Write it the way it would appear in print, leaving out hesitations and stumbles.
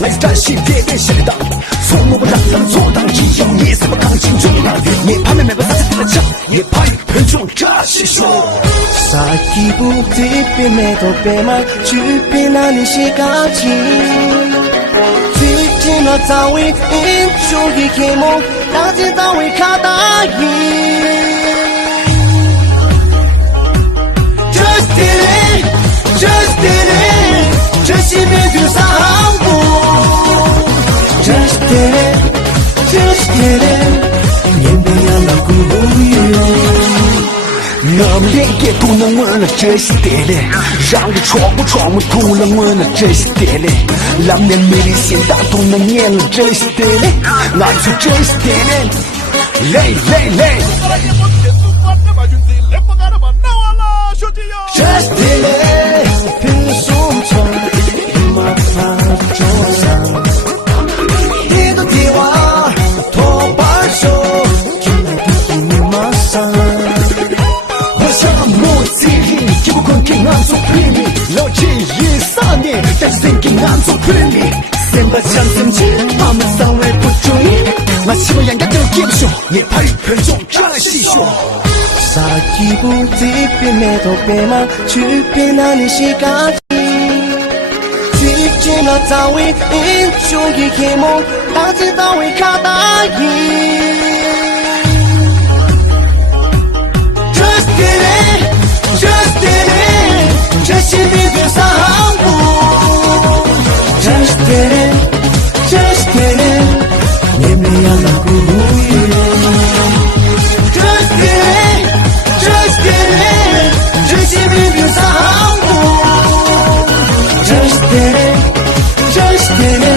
来自崭新电源下档，从我不让当做当，一样也什么钢筋中档，你怕没办法自己的枪，也怕很重加细说。사기부 뒷빈에도 빼만 주빈 아닌 시가지 뒷지나 따위 인쪽이 기목 따지 따위 가다이 Just did it Just did it 저심이 뷰사하고 Just did it Just did it 연대야 나 구부유那么连也不能问了这些点嘞，让我闯不闯我不能问了这些点嘞，浪漫美丽现大不能念了这些点嘞，爱出这些点嘞，累累累。Just did it 빈손처럼 막아줘서 이도 뒤와 도발쇼 기나기니 마사 기분 건강 안 소프리미 러지 일산이 다시 생긴 안 소프리미 센바 참슴지 밤은 싸움에 부조이 마침을 양각을 기부쇼 예 발표 좀 짜시쇼 사기부 뒷빈에도 빼만 주빈 아닌 시가지 뒷지나 따위 인쪽이 기목 따지 따위 가다이 Just did it Just did it 저심이 뷰사하고 Just did it Just did it 예매한 나구우유 Just did it Just did it 저심이 뷰사하고 Just did it Just did it